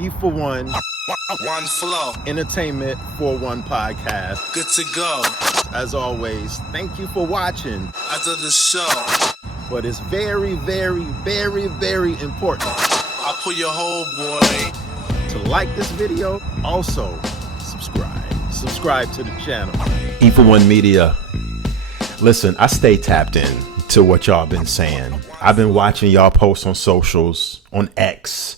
E for One, One flow. Entertainment for One podcast. Good to go. As always, thank you for watching. After the show, But it's very, very, very, very important I'll pull your whole boy. to like this video. Also, subscribe to the channel. E for One Media. Listen, I stay tapped in to what y'all been saying. I've been watching y'all posts on socials, on X.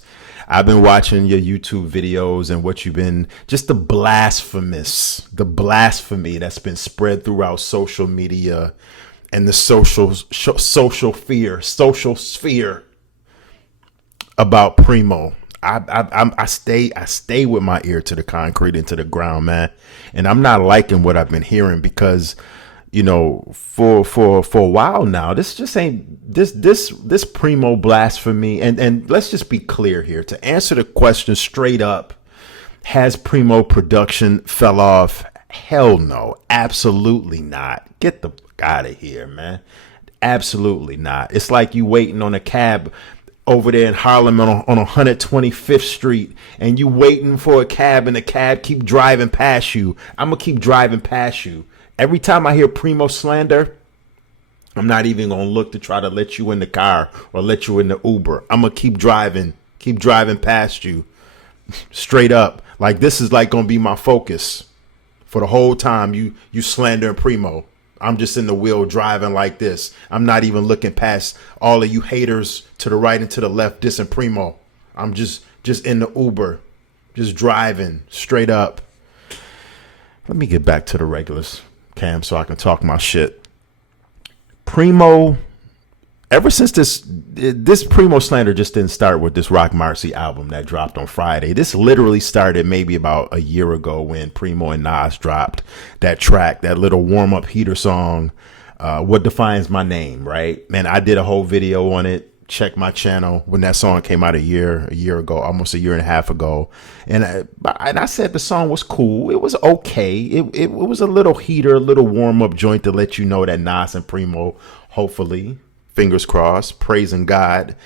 I've been watching your YouTube videos and what you've been, just the blasphemy that's been spread throughout social media and the social sphere about Primo. I stay with my ear to the concrete and to the ground, man. And I'm not liking what I've been hearing because, you know, for a while now, this just ain't this Primo blasphemy. And let's just be clear here to answer the question straight up. Has Primo production fell off? Hell no, absolutely not. Get the fuck out of here, man. Absolutely not. It's like you waiting on a cab over there in Harlem on 125th Street, and you waiting for a cab, and the cab keep driving past you. I'm gonna keep driving past you. Every time I hear Primo slander, I'm not even gonna look to try to let you in the car or let you in the Uber. I'm gonna keep driving past you, straight up. Like this is like gonna be my focus for the whole time. You slandering Primo. I'm just in the wheel driving like this. I'm not even looking past all of you haters to the right and to the left dissing Primo. I'm just in the Uber, just driving straight up. Let me get back to the regulars, Cam, so I can talk my shit. Primo, ever since this Primo slander just didn't start with this Rock Marcy album that dropped on Friday. This literally started maybe about a year ago when Primo and Nas dropped that track, that little warm-up heater song, What Defines My Name, right? Man, I did a whole video on it. Check my channel when that song came out a year ago, almost a year and a half ago. And I said the song was cool. It was okay. It was a little heater, a little warm-up joint to let you know that Nas and Primo, hopefully, fingers crossed, praising God,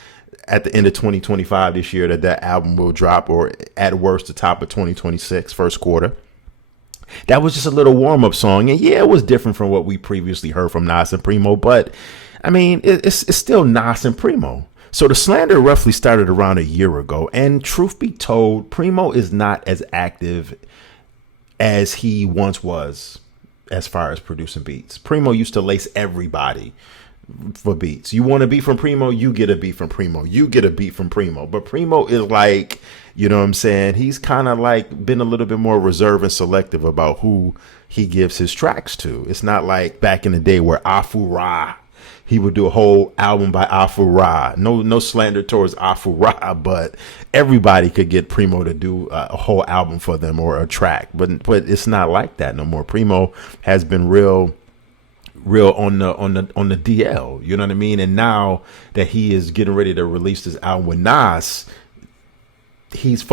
at the end of 2025 this year that album will drop, or at worst the top of 2026 first quarter. That was just a little warm-up song, and yeah, it was different from what we previously heard from Nas and Primo, but I mean, it's still Nas and Primo. So the slander roughly started around a year ago, and truth be told, Primo is not as active as he once was as far as producing beats. Primo used to lace everybody for beats. You want a beat from Primo, you get a beat from Primo. You get a beat from Primo. But Primo is like, you know what I'm saying? He's kind of like been a little bit more reserved and selective about who he gives his tracks to. It's not like back in the day where Afu Ra, he would do a whole album by Afu Ra. No slander towards Afu Ra, but everybody could get Primo to do a whole album for them or a track. But it's not like that no more. Primo has been real on the DL, you know what I mean? And now that he is getting ready to release this album with Nas, he's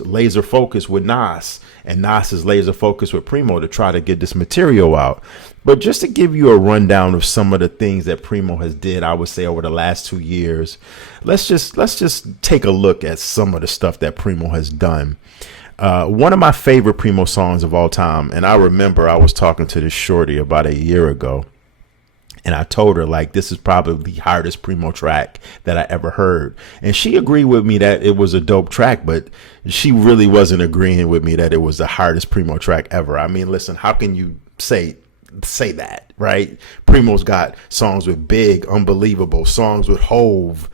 laser focused with Nas, and Nas is laser focused with Primo to try to get this material out. But just to give you a rundown of some of the things that Primo has did, I would say over the last 2 years, let's just take a look at some of the stuff that Primo has done. One of my favorite Primo songs of all time, and I remember I was talking to this shorty about a year ago, and I told her, like, this is probably the hardest Primo track that I ever heard. And she agreed with me that it was a dope track, but she really wasn't agreeing with me that it was the hardest Primo track ever. I mean, listen, how can you say that, right? Primo's got songs with Big, Unbelievable, songs with Hove,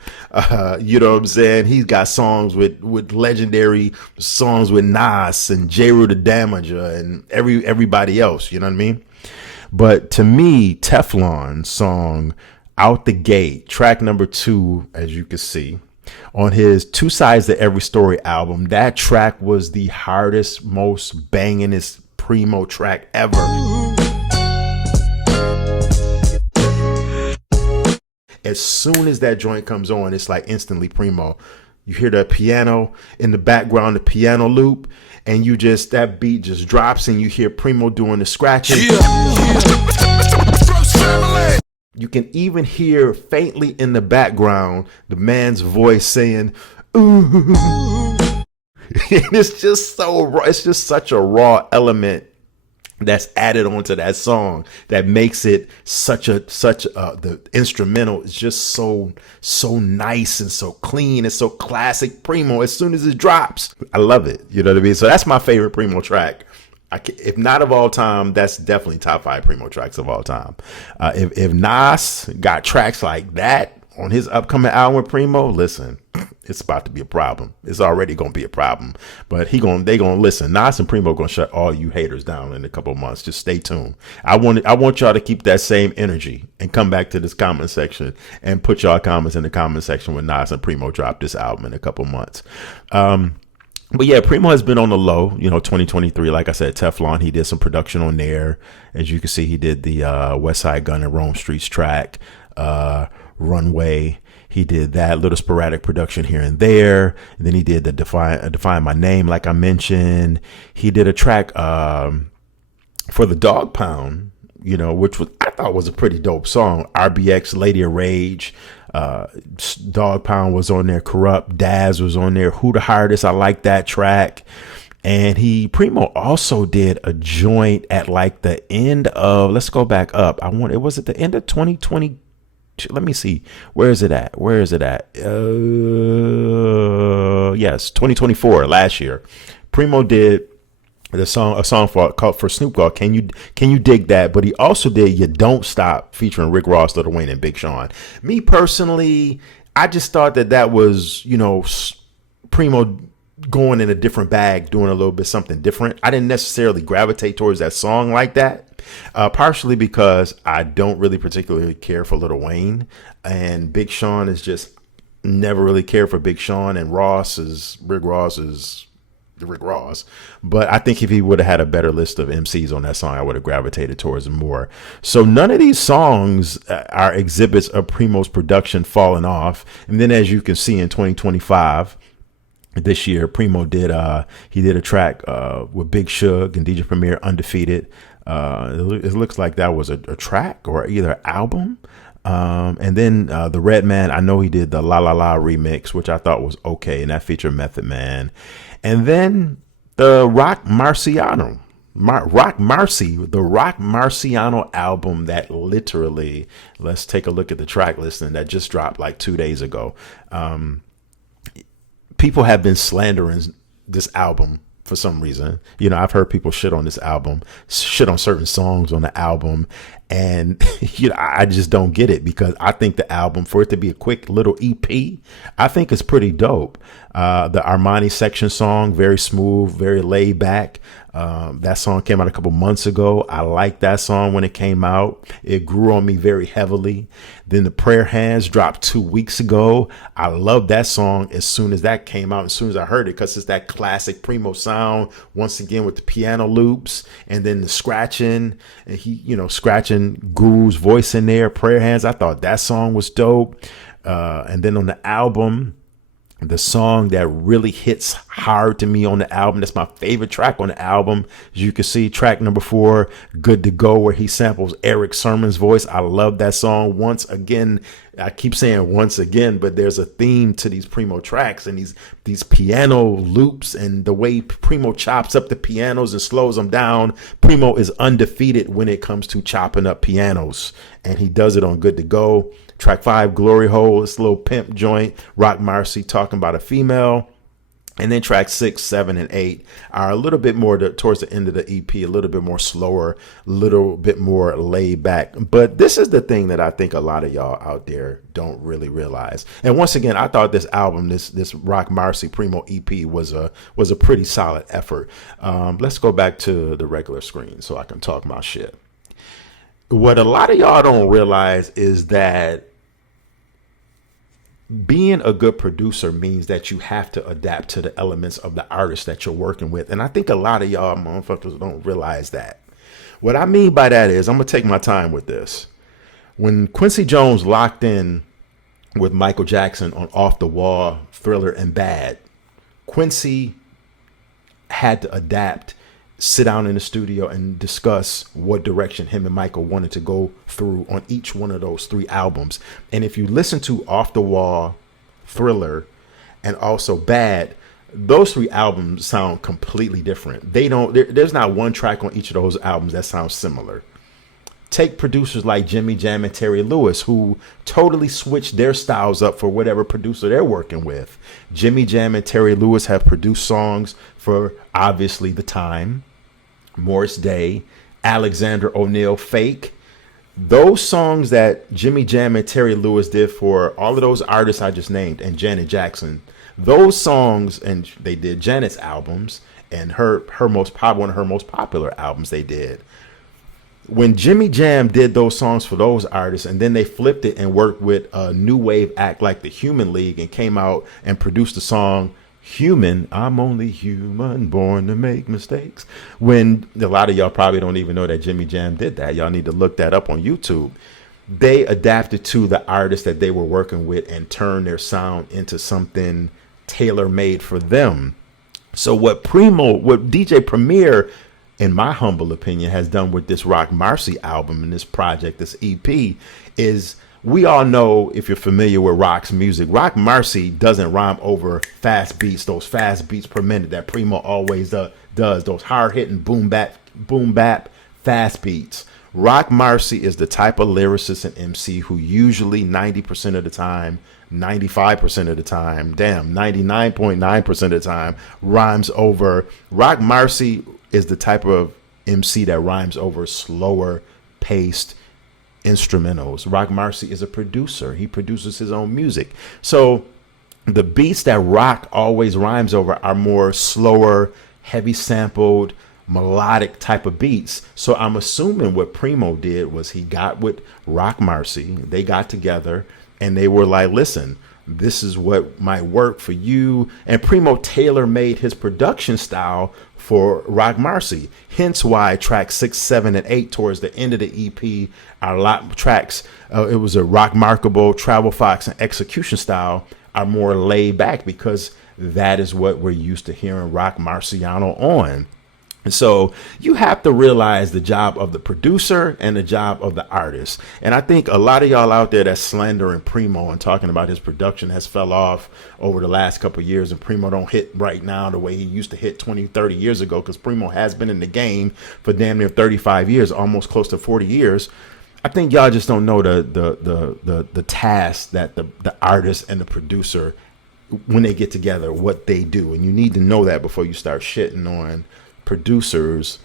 you know what I'm saying? He's got songs with legendary songs with Nas and Jeru the Damager and everybody else, you know what I mean? But to me, Teflon song Out the Gate, track number 2, as you can see, on his Two Sides to Every Story album, that track was the hardest, most bangingest Primo track ever. As soon as that joint comes on, it's like instantly Primo. You hear the piano in the background, the piano loop, and that beat just drops and you hear Primo doing the scratching. You can even hear faintly in the background the man's voice saying, ooh. It's just so raw. It's just such a raw element that's added onto that song that makes it the instrumental is just so nice and so clean and so classic Primo. As soon as it drops, I love it. You know what I mean? So that's my favorite Primo track. If not of all time, that's definitely top 5 Primo tracks of all time. If Nas got tracks like that on his upcoming album with Primo, listen, it's about to be a problem. It's already going to be a problem, but they going to listen. Nas and Primo going to shut all you haters down in a couple of months. Just stay tuned. I want y'all to keep that same energy and come back to this comment section and put y'all comments in the comment section when Nas and Primo drop this album in a couple of months. But yeah, Primo has been on the low, 2023. Like I said, Teflon, he did some production on there. As you can see, he did the West Side Gun and Rome Streets track, Runway. He did that little sporadic production here and there. And then he did the Define My Name, like I mentioned. He did a track for the Dog Pound, which I thought was a pretty dope song. RBX, Lady of Rage. Dog Pound was on there. Corrupt, Daz was on there. Who the Hardest? I like that track. And Primo also did a joint at like the end of, let's go back up. It was at the end of 2020. Let me see. Where is it at? Yes, 2024, last year. Primo did a song called for Snoop Dogg. Can you dig that? But he also did You Don't Stop featuring Rick Ross, Lil Wayne, and Big Sean. Me personally, I just thought that was, Primo going in a different bag, doing a little bit something different. I didn't necessarily gravitate towards that song like that. Partially because I don't really particularly care for Lil Wayne, and Big Sean is just never really cared for Big Sean, and Rick Ross is Rick Ross. But I think if he would have had a better list of MCs on that song, I would have gravitated towards him more. So none of these songs are exhibits of Primo's production falling off. And then as you can see in 2025, this year, Primo did a track with Big Suge and DJ Premier, Undefeated. It looks like that was a track or either album. And then the Redman, I know he did the La La La remix, which I thought was okay, and that featured Method Man. And then the Rock Marciano album that literally, let's take a look at the track listing that just dropped like 2 days ago. People have been slandering this album for some reason. I've heard people shit on this album, shit on certain songs on the album. And, I just don't get it, because I think the album, for it to be a quick little EP, I think it's pretty dope. The Armani Section song, very smooth, very laid back. That song came out a couple months ago. I liked that song when it came out. It grew on me very heavily. Then the Prayer Hands dropped 2 weeks ago. I loved that song as soon as that came out, as soon as I heard it, because it's that classic Primo sound, once again with the piano loops and then the scratching, and he, scratching Guru's voice in there. Prayer Hands, I thought that song was dope. And then on the album, the song that really hits hard to me on the album, that's my favorite track on the album, as you can see, track number 4, Good to Go, where he samples Eric Sermon's voice. I love that song. Once again, I keep saying once again, but there's a theme to these Primo tracks and these piano loops and the way Primo chops up the pianos and slows them down. Primo is undefeated when it comes to chopping up pianos, and he does it on Good to Go. Track 5, Glory Hole, this little pimp joint, Rock Marcy talking about a female. And then track 6, 7, and 8 are a little bit more towards the end of the EP, a little bit more slower, a little bit more laid back. But this is the thing that I think a lot of y'all out there don't really realize. And once again, I thought this album, this Rock Marcy Primo EP was a pretty solid effort. Let's go back to the regular screen so I can talk my shit. What a lot of y'all don't realize is that being a good producer means that you have to adapt to the elements of the artist that you're working with. And I think a lot of y'all motherfuckers don't realize that. What I mean by that is, I'm going to take my time with this. When Quincy Jones locked in with Michael Jackson on Off the Wall, Thriller, and Bad, Quincy had to adapt, sit down in the studio and discuss what direction him and Michael wanted to go through on each one of those 3 albums. And if you listen to Off the Wall, Thriller, and also Bad, those three albums sound completely different. They don't. There's not one track on each of those albums that sounds similar. Take producers like Jimmy Jam and Terry Lewis, who totally switched their styles up for whatever producer they're working with. Jimmy Jam and Terry Lewis have produced songs for obviously The Time, Morris Day, Alexander O'Neal, Fake. Those songs that Jimmy Jam and Terry Lewis did for all of those artists I just named and Janet Jackson, those songs, and they did Janet's albums and one of her most popular albums they did. When Jimmy Jam did those songs for those artists, and then they flipped it and worked with a new wave act like the Human League and came out and produced the song Human, I'm only human, born to make mistakes. When a lot of y'all probably don't even know that Jimmy Jam did that. Y'all need to look that up on YouTube. They adapted to the artists that they were working with and turned their sound into something tailor-made for them. So what DJ Premier, in my humble opinion, has done with this Rock Marcy album and this project, this EP, is we all know, if you're familiar with Rock's music, Rock Marcy doesn't rhyme over fast beats, those fast beats per minute that Primo always does, those hard-hitting boom bap fast beats. Rock Marcy is the type of lyricist and MC who usually 90% of the time, 95% of the time, 99.9% of the time rhymes over. Rock Marcy is the type of MC that rhymes over slower paced instrumentals. Rock Marcy is a producer. He produces his own music. So the beats that Rock always rhymes over are more slower, heavy sampled, melodic type of beats. So I'm assuming what Primo did was he got with Rock Marcy, they got together and they were like, listen, this is what might work for you. And Primo tailor-made his production style for Rock Marcy. Hence why tracks 6, 7, and 8 towards the end of the EP are a lot tracks. It was a Rock Markable, Travel Fox, and Execution style are more laid back because that is what we're used to hearing Rock Marciano on. And so you have to realize the job of the producer and the job of the artist. And I think a lot of y'all out there that's slandering Primo and talking about his production has fell off over the last couple of years, and Primo don't hit right now the way he used to hit 20, 30 years ago, because Primo has been in the game for damn near 35 years, almost close to 40 years. I think y'all just don't know the task that the artist and the producer, when they get together, what they do. And you need to know that before you start shitting on producers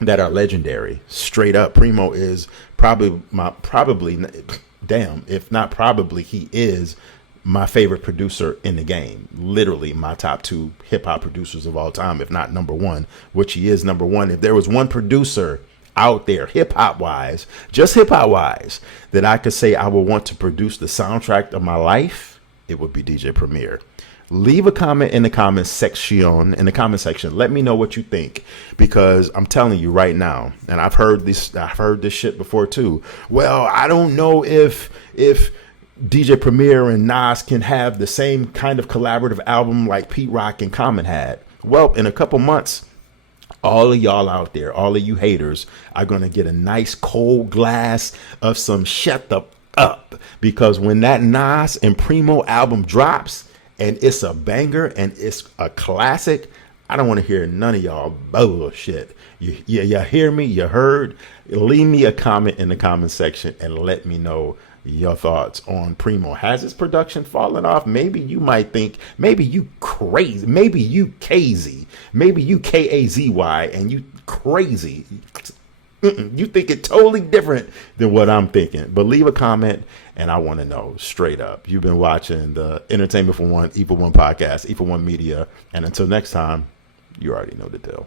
that are legendary. Straight up, Primo is he is my favorite producer in the game. Literally my top 2 hip hop producers of all time, if not number 1, which he is number 1. If there was one producer out there, hip hop wise, that I could say I would want to produce the soundtrack of my life, it would be DJ Premier. Leave a comment in the comment section. Let me know what you think, because I'm telling you right now, and I've heard this shit before too. Well, I don't know if DJ Premier and Nas can have the same kind of collaborative album like Pete Rock and Common had. Well, in a couple months, all of y'all out there, all of you haters, are going to get a nice cold glass of some shut the up, because when that Nas and Primo album drops, and it's a banger and it's a classic, I don't want to hear none of y'all bullshit. You hear me? You heard? Leave me a comment in the comment section and let me know your thoughts on Primo. Has his production fallen off? Maybe you might think, maybe you crazy, maybe you KZ, maybe you KAZY, and you crazy. You think it totally different than what I'm thinking. But leave a comment, and I want to know straight up. You've been watching the Entertainment for One, E for One podcast, E for One Media. And until next time, you already know the deal.